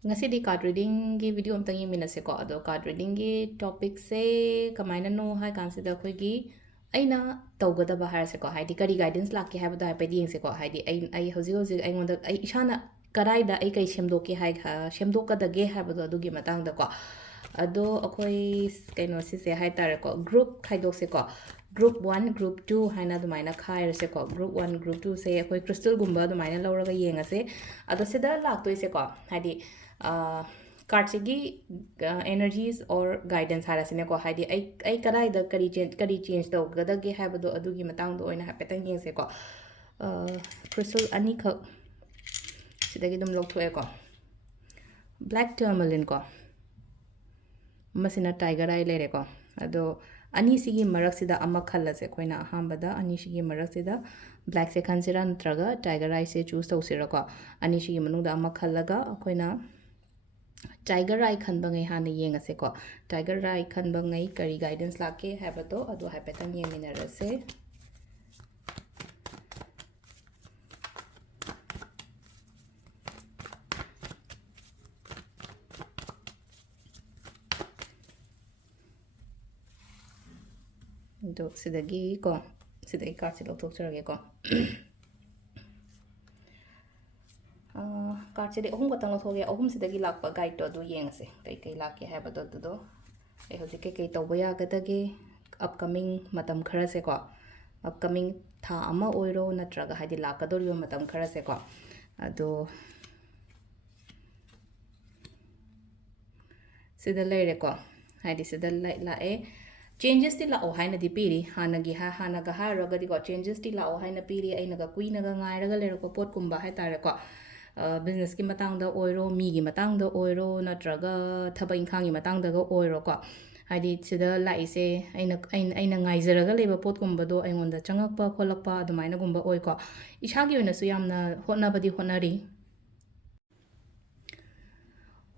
Ngasi di card reading gi video amtang yeminase ko ado card reading gi topic se kamaina no hai kansida khoi gi aina tawgadaba harase ko haidi kari guidance lakke habada hai pedi yengse ko haidi ai hoji hoji ai ngonda ai isana karaida ai kai semdoke hai semdoka dage habado adugi matang da ko ado akhoi kaino si se hai tare ko group khaidok se ko group 1 group 2 haina dumaina khair se ko group 1 group 2 se akhoi crystal gumba dumaina lawraga yengase ado sida laktoi se ko haidi कार्ड्सगी energies और guidance हारसिने को हाइदि आई कदाइदा करी change तौगदगे हाइबदो अदुगी मतांगदो ओइना हाइपेतन येंसे को crystal अनी खक सिदगी दुम लौथोए को ब्लैक टर्मलिन को मसिना टाइगर आई लेरे को अदो अनी सिगी मरक सिदा अमा खल्लसे खोइना अहांबदा अनी सिगी मरक सिदा ब्लैक से खनसिरा नत्रगा टाइगर आई से चूज तौसिरा को अनी सिगी मनुदा अमा खल्लगा खोइना टाइगर आई खनबंगै हाना येंगसे को टाइगर आई खनबंगै करी गाइडेंस लाके हैबतो अदो हाइपेतन येमिनरसे दो सिदगी को सिदगी कार्ड से लौथोकचरगे को कार्ड से अहम खतंग लौथोगे अहम सिदगी लाप गाइड तो अदो येंगसे कई लाके हैबतो अदो ए होजि कई तौबा यागदगे अपकमिंग मतम खरा से को अपकमिंग था अमा ओइरो नत्रगा हाइदि लाकदोरियो मतम खरा से को अदो सिदा लेरे को हाइदि सिदा लाए चेंजेस ती लाओ हाइना दी पीरी हानगी हानागा हारगदी को चेंजेस ती लाओ हाइना पीरी आइनागा कुइनागा ngairaga लेरो को पोट कुंबा हाइ तारे को बिजनेस की मतंग ओरो मी की मतंग ओरो नत्रगा थबा इंखांग की मतंग ओरो को हाइदि सिदा लाइसे आइना ngaijaraga लेबा पोट कुंबदो आइंगोंदा चंगकपा खोलकपा अदुमाइना गुंबा ओइ को इसागी ओइनासु यामना होटनाबदी होटनारी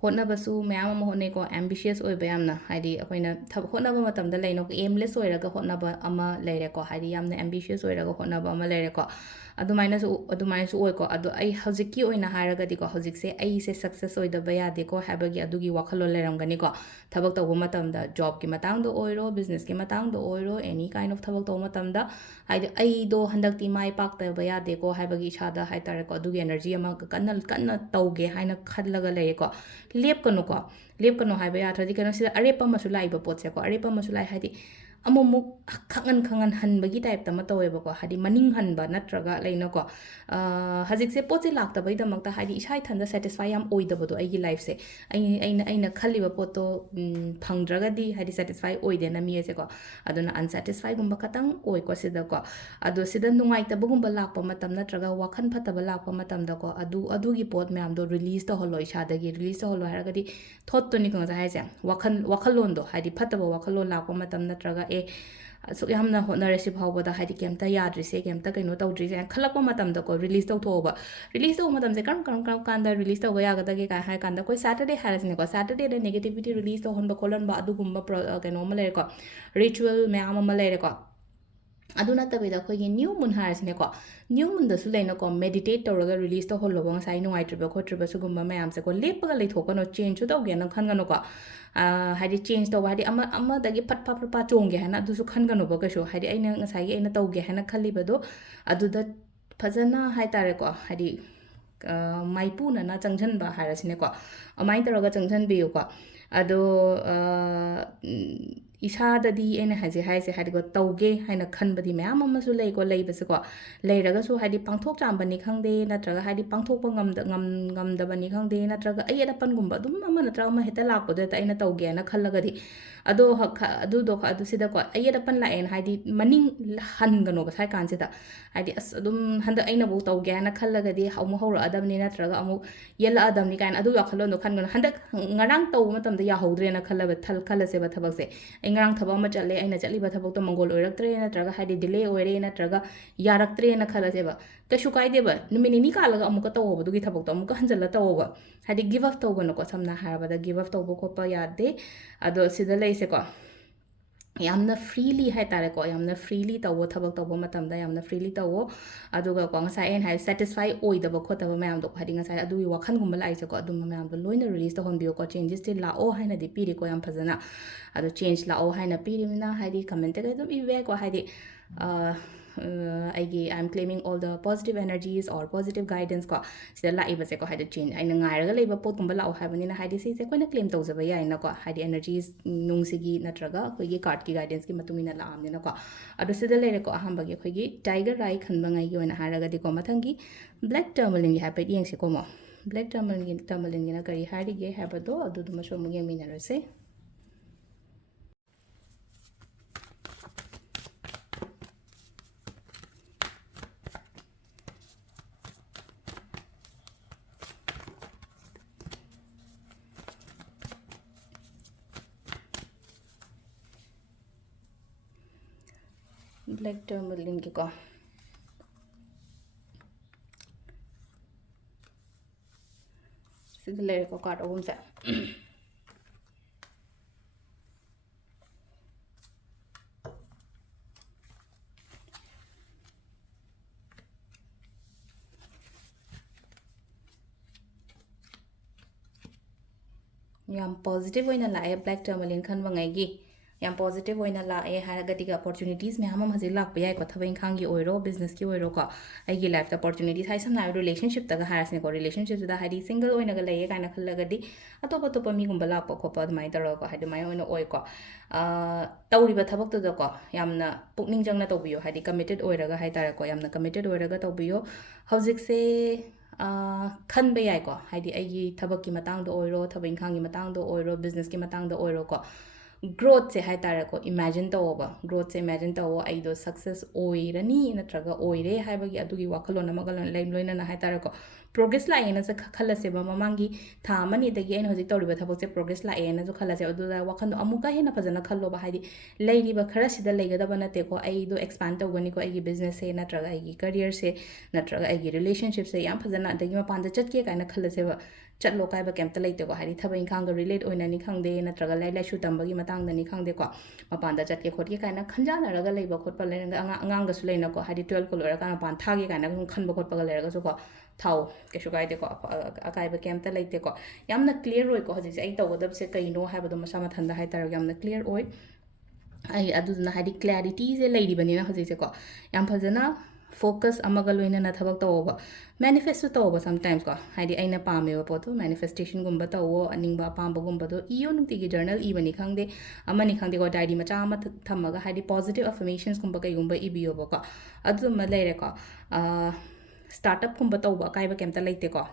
होटनाबसु मैम अमा होटनेको एम्बिशियस ओइबा यामना हाइदि अखोइना होटनाबा मतमदा लेनो एमलेस ओइरागा होटनाबा अमा लेरेको हाइदि यामना एम्बिशियस ओइरागा होटनाबा अमा लेरेको अदुमाइनासु ओइको अदु आई हजिककी ओइना हाइरागदिको हजिकसे आइसे सक्सेस ओइदबा यादेको हाइबागी अदुगी वाखलो लेरमगनिको थबक तौबा मतमदा जॉब की मतंगदो ओइरो बिजनेस की मतंगदो ओइरो एनी काइंड ऑफ थबक तौबा मतमदा हाइदि आइदो हंदकती माइ पाक्तबा यादेको हाइबागी इसादा हाइतारेको अदुगी एनर्जी अमा कन्ना कन्ना तौगे हाइना खल्लगा लेरेको लेपकनुको लेपकनु हाइबा याथ्रदि कनो सिदा अरेप अमसु लाइबा पोतसेको अरेप अमसु लाइ हाइदि अमुमुक खंगन हनबगी टाइप तमा तौवेबको हाइदि मनिंग हनबा नत्रगा लेनोको हजिकसे पोचे लाक्तबैदमक्ता हाइदि इसाइ थन्दा सेटिस्फाई याम ओइदबदो आइगी लाइफ से आइना खल्लिबा पोतो फंगद्रगदि हाइदि सेटिस्फाई ओइदेना मियेसेको अदुना अनसेटिस्फाई गुंबा खतंग ओइको सिदको अदो सिदा नुंगाइतबगुंबा लाक्पा मतम नत्रगा वाखन फतबा लाक्पा मतमदको अदुगी पोत म्यामदो रिलीज तहलो इसादगी रिलीज तहलो हारगदि थॉटतोनि कंजा हाइसे वाखलोंदो हाइदि फतबा वाखलोन लाक्पा मतम नत्रगा ए असुक यामना होटनरेसि फावबदा हाइदि केमता याद्रिसे केमता कइनो तौद्रिसे खलकपा मतमदको रिलीज तौथोबा रिलीज तौ मतमसे कम कांदा रिलीज तौगा यागदगे का हाइ कांदा कोइ सैटरडे हारसिनेको सैटरडे दे नेगेटिविटी रिलीज तौहनबा खोलनबा अदुगुंबा कइनो अमा लेरेको रिचुअल म्याम अमा लेरेको अदु नतबेदा अखोइगी न्यू मून हारसिनेको न्यू मूनदसु लेनोको मेडिटेट तौरगा रिलीज तौहल्लोबो ngasai नुंगाइट्रिबा खोट्रिबा सुगुंबा मैमसेको लेपगा लेथोकनो चेंज तौगेना खनगनोको हाइदि चेंज तौबा हाइदि अमदगी फटफा चोंगे हाना अदुसु खनगनोबा कशो हाइदि आइना ngasai आइना तौगे हाना खल्लिबदो अदुदा फजना हाइतारेको हाइदि माइपुनना चंगजनबा हारसिनेको अमाइ तौरगा चंगजनबियुको अदो इसाददी एने हाइजे हाइसे हाइदिको तौगे हाइना खनबदी मैम अमसु लेको लेबसको लेरगसु हाइदि पांथोक चांबनी खंगदे नत्रगा हाइदि पांथोकपा ngамदबनी खंगदे नत्रगा अयदपन गुंबा दुम अमा नत्रगा अमा हेता लापदो त आइना तौगे ना खल्लगदि अदो सिदको अयदपन लाएन हाइदि मनिंग हनगनो बसाइ कांसिदा हाइदि अस दुम हंद आइना बो तौगे ना खल्लगदि अमु हौर अदमनी नत्रगा अमु येला अदमनी काइन अदु याखलोनो खनगनो हंद ngarang तौ मतमदा याहौद्रेना खल्लसेबा थबकसे ngarang thaba ma challe aina chali ba thabok to mongol oiraktre natraga haidi delay oire natraga yaraktre na khalase ba kashu kaide ba numini ni kalaga amuka tawba dugi thabok to amuka hanjala tawba haidi give up tawba no ko samna haraba da give up tawba ko pa yade ado sida leise ko ꯌꯥꯝꯅ freely ꯍꯥꯏꯇꯥꯔꯦꯀꯣ ꯌꯥꯝꯅ freely ꯇꯧꯋꯣ ꯊꯕꯛ ꯇꯧꯕ ꯃꯇꯝꯗ ꯌꯥꯝꯅ freely ꯇꯧꯋꯣ ꯑꯗꯨꯒꯀꯣ ꯉꯁꯥꯏ ꯑꯩꯅ ꯍꯥꯏ ꯁꯦꯇꯤꯁꯐꯥꯏ ꯑꯣꯏꯗꯕ ꯈꯣꯠꯇꯕ ꯃꯌꯥꯝꯗꯣ ꯍꯥꯏꯗꯤ ꯉꯁꯥꯏ ꯑꯗꯨꯒꯤ ꯋꯥꯈꯜꯒꯨꯝꯕ ꯂꯥꯛꯏꯁꯦꯀꯣ ꯑꯗꯨꯝꯕ ꯃꯌꯥꯝꯗꯣ ꯂꯣꯏꯅ ꯔꯤꯂꯤꯁ ꯇꯧꯍꯟꯕꯤꯌꯣꯀꯣ ꯆꯦꯟꯖꯦꯁꯇꯤ ꯂꯥꯛꯑꯣ ꯍꯥꯏꯅꯗꯤ ꯄꯤꯔꯤꯀꯣ ꯌꯥꯝ ꯐꯖꯅ ꯑꯗꯣ ꯆꯦꯟꯖ ꯂꯥꯛꯑꯣ ꯍꯥꯏꯅ ꯄꯤꯔꯤꯕꯅꯤꯅ ꯍꯥꯏꯗꯤ ꯀꯃꯦꯟꯇꯒ ꯑꯗꯨꯝ ꯏꯕ ꯌꯥꯏꯀꯣ ꯍꯥꯏꯗꯤ ꯑꯩꯒꯤ I am claiming all the positive energies or positive guidance ꯀꯣ ꯁꯤꯗ ꯂꯥꯛꯏꯕꯁꯦꯀꯣ ꯍꯥꯏꯗꯤ ꯆꯦꯟꯖ ꯑꯩꯅ ꯉꯥꯏꯔꯒ ꯂꯩꯕ ꯄꯣꯠꯀꯨꯝꯕ ꯂꯥꯛꯑꯣ ꯍꯥꯏꯕꯅꯤꯅ ꯍꯥꯏꯗꯤ ꯁꯤꯁꯦ ꯑꯩꯈꯣꯏꯅ ꯀ꯭ꯂꯦꯝ ꯇꯧꯖꯕ ꯌꯥꯏꯅꯀꯣ ꯍꯥꯏꯗꯤ ꯑꯦꯅꯔꯖꯤꯁ ꯅꯨꯡꯁꯤꯒꯤ ꯅꯠꯇ꯭ꯔꯒ ꯑꯩꯈꯣꯏꯒꯤ ꯀꯥꯔꯠꯀꯤ ꯒꯥꯏꯗꯦꯟꯁꯀꯤ ꯃꯇꯨꯡ ꯏꯟꯅ ꯂꯥꯛꯑꯕꯅꯤꯅꯀꯣ ꯑꯗꯣ ꯁꯤꯗ ꯂꯩꯔꯦꯀꯣ ꯑꯍꯥꯟꯕꯒꯤ ꯑꯩꯈꯣꯏꯒꯤ ꯇꯥꯏꯒꯔ ꯑꯥꯏ ꯈꯟꯕꯉꯩꯒꯤ ꯑꯣꯏꯅ ꯍꯥꯏꯔꯒꯗꯤꯀꯣ ꯃꯊꯪꯒꯤ ꯕ꯭ꯂꯦꯛ ꯇꯔꯃꯂꯤꯟꯒꯤ ꯍꯥꯏꯐꯦꯠ ꯌꯦꯡꯁꯤꯀꯣ ꯑꯃꯨꯛ ꯕ꯭ꯂꯦꯛ ꯇꯔꯃꯂꯤꯟꯒꯤꯅ ꯀꯔꯤ ꯍꯥꯏꯔꯤꯒꯦ ꯍꯥꯏꯕꯗꯣ ꯑꯗꯨꯗꯨꯃꯁꯨ ꯑꯃꯨꯛ ꯌꯦꯡꯃꯤꯟꯅꯔꯁꯦ ब्लैक टर्मलिन की को सीधे लेयर को काटो घूमते याम पॉजिटिव होइना लाए ब्लैक टर्मलिन खनबंगैगी याम पॉजिटिव होइना लाए हारगदी अपॉर्चुनिटीज में हम हजे लाप याय को थबैं खांगी ओइरो बिजनेस की ओइरो को आइगी लाइफ द अपॉर्चुनिटीज हाइ सम नाइ रिलेशनशिप तग हारसने को रिलेशनशिप दा हाइदी सिंगल ओइना ग लइए काइना खलगदी अतोप अतोप मी गुंबा लाप खोप अदमाइ तरो को हाइदि माइ ओइना ओइ को तौरिबा थबक तद को यामना पुकनिंग जंगना तौबियो हाइदि कमिटेड ओइरगा हाइतारे को यामना कमिटेड ओइरगा तौबियो हौजिक से खनबे याय को हाइदि आइगी थबक की मतंग दो ओइरो थबक इंखांग की मतंग दो ओइरो बिजनेस की मतंग दो ओइरो को ग्रोथ से हाइतारे को इमेजिन तौबा ग्रोथ से इमेजिन तौ आइदो सक्सेस ओइरनी नत्रगा ओइरे हाइबगी अदुगी वाखलोन अमगल लोइना हाइतारे को प्रोग्रेस लाएना से खलसेबा ममांगी था मनी दगी एन हजिक तौरिबा थबक से प्रोग्रेस लाएना जो खलसे अदुदा वाखन अमुका हेना फजना खल्लोबा हाइदि लेरिबा खरा सिदा लेगदबा नते को आइदो एक्सपांड तौगनी को आइगी बिजनेस से नत्रगा आइगी करियर से नत्रगा आइगी रिलेशनशिप से याम फजना दगी मपान चटके काइना खलसेबा चलो कायब कैमता लेतेको हाइदि थबक इंखांग रिलेट ओइनानी खंगदे नत्रगा लाई लाइसु तंबगी मतंगदनी खंगदेको मपान चटके खोटके काइना खंजानरगा लेबा खोटपा लेरंगा अंगांगसु लेनाको हाइदि 12 को लोरका मपान थागे काइना खनबा खोटपागा लेरगासु को थाओ केसु काइदेको अकायब कैमता लेतेको यामना क्लियर ओइको हजिसे आई तौगदबसे कइनो हाइबदो मसा मथंदा हाइतार यामना क्लियर ओइ आई अदुना हाइदि क्लैरिटी से लेरिबनिना हजिसे को याम फजना फोकस अमगल लोइना थबक तौबा मैनिफेस्ट तौबा समटाइम्स को हाइदि आइना पामेबा पोतो मैनिफेस्टेशन गुंबा तौओ अनिंगबा पांबा गुंबदो इयो नुतिगी जर्नल इबनी खंगदे अमनी खंगदे को डायरी मचा अमा थमगा हाइदि पॉजिटिव अफर्मेशंस गुंबा कइगुंबा इबियोबा को अदुमा लेरे को स्टार्टअप गुंबा तौबा काइबा केमता लेते को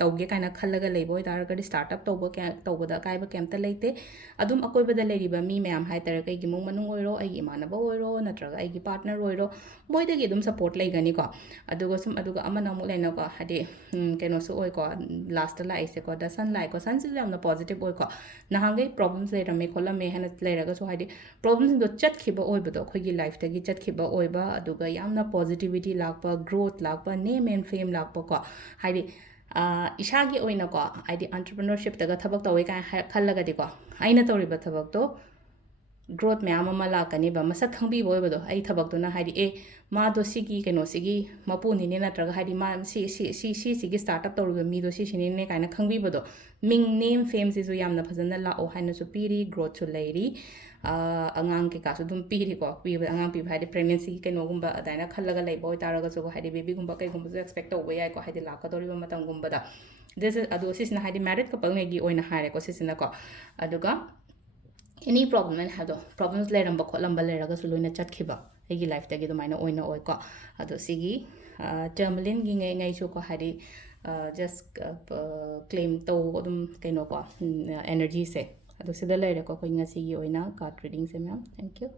तौगे काइना खल्लगा लेबो इदारगदि स्टार्टअप तौबा तौबदा काइबा केमता लेते अदुम अकोइबदा लेरिबा मी मैम हाइतर कइगी मुंग मनुंग ओइरो आइगी इमानबा ओइरो नत्रगा आइगी पार्टनर ओइरो मोइदगी अदुम सपोर्ट लेगनी को अदुगा सुम अदुगा अमना अमुक लेना को हाइदि केनोसु ओइ को लास्ट लाइसे को द सन लाइ को सन से यामना पॉजिटिव ओइ को नहांगे प्रॉब्लम्स लेरमे खोलमे हन लेरगा सो हाइदि प्रॉब्लम्स दो चटखिबा ओइबदो खइगी लाइफ तगी चटखिबा ओइबा अदुगा यामना पॉजिटिविटी लाकपा ग्रोथ लाकपा नेम एंड फेम लाकपा को हाइदि इसागी ओइना को हाइदि एंटरप्रेन्योरशिप तगा थबक तौवे का खल्लगदि को आइना तौरिबा थबक तो ग्रोथ मैम अमा लाकनीबा मसक खंबीबा ओइबदो आई थबकतोना हाइदि ए मादो सिगी केनो सिगी मपुनिने नत्रगा हाइदि मा सिगी स्टार्टअप तौरिबा मीदो सिसिनिने काइना खंबीबदो मिंग नेम फेम सिसु यामना फजना लाओ हाइनासु पीरी ग्रोथ सु लेरी अगांग के कासु दुम पीरी को पीबा अगांग पीबा हाइदि प्रेगनेंसी केनोगुंबा अदाइना खल्लगा लेबो ओइतारगसु हाइदि बेबी गुंबा कइगुंबसु एक्सपेक्ट तौबा याय को हाइदि लाकदोरिबा मतंग गुंबदा दिस अदु सिसना हाइदि मैरिड कपल नेगी ओइना हारे को सिसना को अदुगा एनी प्रॉब्लम एंड हादो प्रॉब्लम्स लेरंबा खोलंबा लेरगसु लोइना चटखिबा एगी लाइफ तगी दुमाइना ओइना ओइ को अदु सिगी टर्मलिन गी ngaisu ko hari just claim to adum kaino ko energy se ado sida leire ko ko ngasi gi oina card reading se ma'am thank you